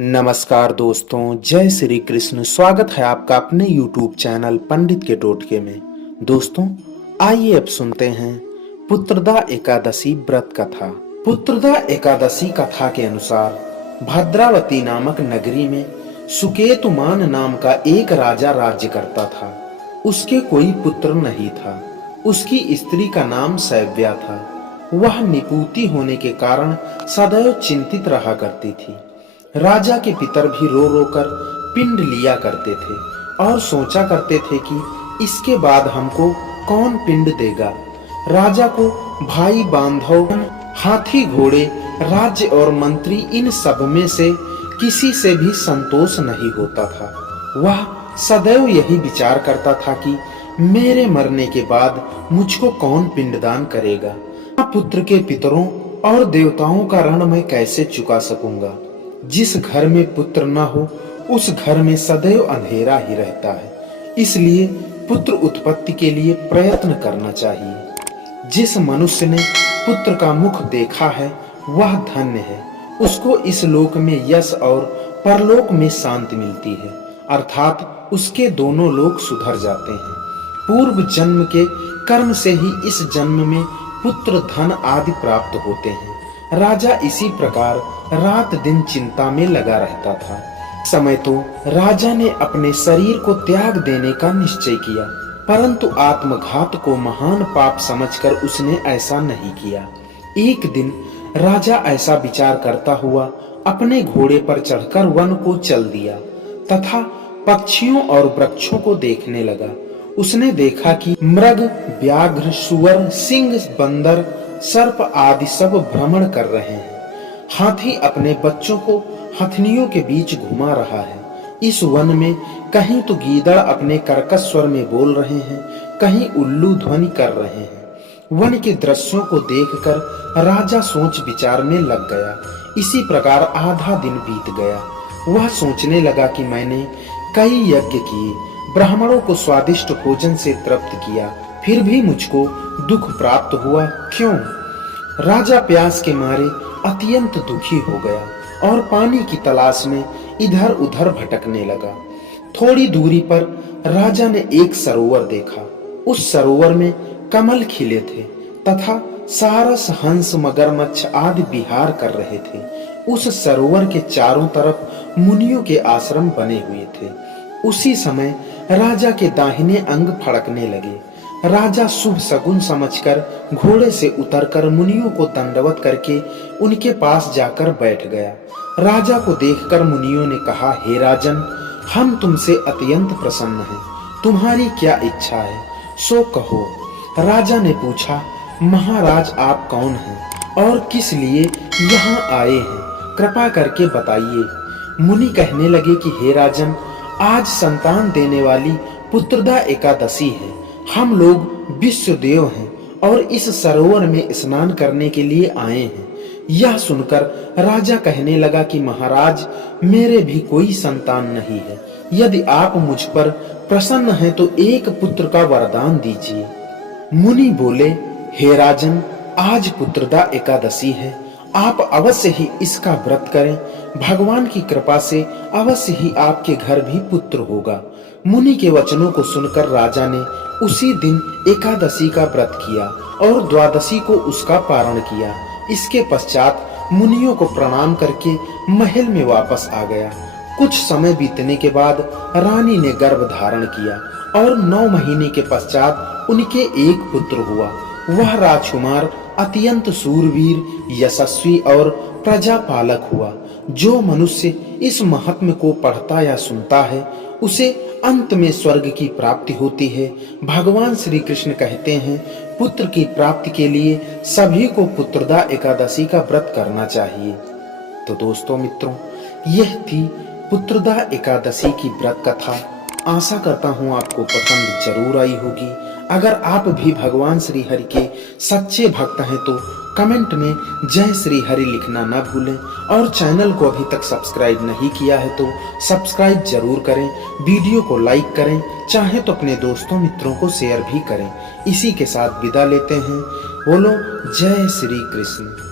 नमस्कार दोस्तों, जय श्री कृष्ण। स्वागत है आपका अपने YouTube चैनल पंडित के टोटके में। दोस्तों, आइए अब सुनते हैं पुत्रदा एकादशी व्रत कथा। पुत्रदा एकादशी कथा के अनुसार भद्रावती नामक नगरी में सुकेतुमान नाम का एक राजा राज्य करता था। उसके कोई पुत्र नहीं था। उसकी स्त्री का नाम सैव्या था। वह निपुती होने के कारण सदैव चिंतित रहा करती थी। राजा के पितर भी रो रो कर पिंड लिया करते थे और सोचा करते थे कि इसके बाद हमको कौन पिंड देगा। राजा को भाई बांधव, हाथी घोड़े, राज्य और मंत्री, इन सब में से किसी से भी संतोष नहीं होता था। वह सदैव यही विचार करता था कि मेरे मरने के बाद मुझको कौन पिंडदान करेगा। पुत्र के पितरों और देवताओं का ऋण मैं कैसे चुका सकूंगा। जिस घर में पुत्र न हो उस घर में सदैव अंधेरा ही रहता है। इसलिए पुत्र उत्पत्ति के लिए प्रयत्न करना चाहिए। जिस मनुष्य ने पुत्र का मुख देखा है वह धन्य है। उसको इस लोक में यश और परलोक में शांति मिलती है, अर्थात उसके दोनों लोक सुधर जाते हैं। पूर्व जन्म के कर्म से ही इस जन्म में पुत्र, धन आदि प्राप्त होते हैं। राजा इसी प्रकार रात दिन चिंता में लगा रहता था। समय तो राजा ने अपने शरीर को त्याग देने का निश्चय किया, परंतु आत्मघात को महान पाप समझकर उसने ऐसा नहीं किया। एक दिन राजा ऐसा विचार करता हुआ अपने घोड़े पर चढ़कर वन को चल दिया तथा पक्षियों और वृक्षों को देखने लगा। उसने देखा कि मृग, व्याघ्र, सुअर, सिंह, बंदर, सर्प आदि सब भ्रमण कर रहे हैं। हाथी अपने बच्चों को हथनियों के बीच घुमा रहा है। इस वन में कहीं तो गीदड़ अपने कर्कश स्वर में बोल रहे हैं, कहीं उल्लू ध्वनि कर रहे हैं। वन के दृश्यों को देखकर राजा सोच विचार में लग गया। इसी प्रकार आधा दिन बीत गया। वह सोचने लगा कि मैंने कई यज्ञ किए, ब्राह्मणों को स्वादिष्ट भोजन से तृप्त किया, फिर भी मुझको दुख प्राप्त हुआ, क्यों? राजा प्यास के मारे अत्यंत दुखी हो गया और पानी की तलाश में इधर उधर भटकने लगा। थोड़ी दूरी पर राजा ने एक सरोवर देखा। उस सरोवर में कमल खिले थे तथा सारस, हंस, मगरमच्छ आदि विहार कर रहे थे। उस सरोवर के चारों तरफ मुनियों के आश्रम बने हुए थे। उसी समय राजा के दाहिने अंग फड़कने लगे। राजा शुभ शकुन समझकर घोड़े से उतरकर मुनियों को दंडवत करके उनके पास जाकर बैठ गया। राजा को देखकर मुनियों ने कहा, हे राजन, हम तुमसे अत्यंत प्रसन्न हैं। तुम्हारी क्या इच्छा है, सो कहो। राजा ने पूछा, महाराज आप कौन हैं और किस लिए यहाँ आए हैं, कृपा करके बताइए। मुनि कहने लगे कि हे राजन, आज संतान देने वाली पुत्रदा एकादशी है। हम लोग विश्व देव हैं और इस सरोवर में स्नान करने के लिए आए हैं। यह सुनकर राजा कहने लगा कि महाराज, मेरे भी कोई संतान नहीं है। यदि आप मुझ पर प्रसन्न हैं तो एक पुत्र का वरदान दीजिए। मुनि बोले, हे राजन, आज पुत्रदा एकादशी है। आप अवश्य ही इसका व्रत करें। भगवान की कृपा से अवश्य ही आपके घर भी पुत्र होगा। मुनि के वचनों को सुनकर राजा ने उसी दिन एकादशी का व्रत किया और द्वादशी को उसका पारण किया। इसके पश्चात मुनियों को प्रणाम करके महल में वापस आ गया। कुछ समय बीतने के बाद रानी ने गर्भ धारण किया और 9 महीने के पश्चात उनके एक पुत्र हुआ। वह राजकुमार अत्यंत सूरवीर, यशस्वी और प्रजापालक हुआ। जो मनुष्य इस महात्म्य को पढ़ता या सुनता है उसे अंत में स्वर्ग की प्राप्ति होती है। भगवान श्री कृष्ण कहते हैं, पुत्र की प्राप्ति के लिए सभी को पुत्रदा एकादशी का व्रत करना चाहिए। तो दोस्तों मित्रों, यह थी पुत्रदा एकादशी की व्रत कथा। आशा करता हूँ आपको पसंद जरूर आई होगी। अगर आप भी भगवान श्री हरि के सच्चे भक्त हैं तो कमेंट में जय श्री हरि लिखना ना भूलें और चैनल को अभी तक सब्सक्राइब नहीं किया है तो सब्सक्राइब जरूर करें। वीडियो को लाइक करें, चाहे तो अपने दोस्तों मित्रों को शेयर भी करें। इसी के साथ विदा लेते हैं। बोलो जय श्री कृष्ण।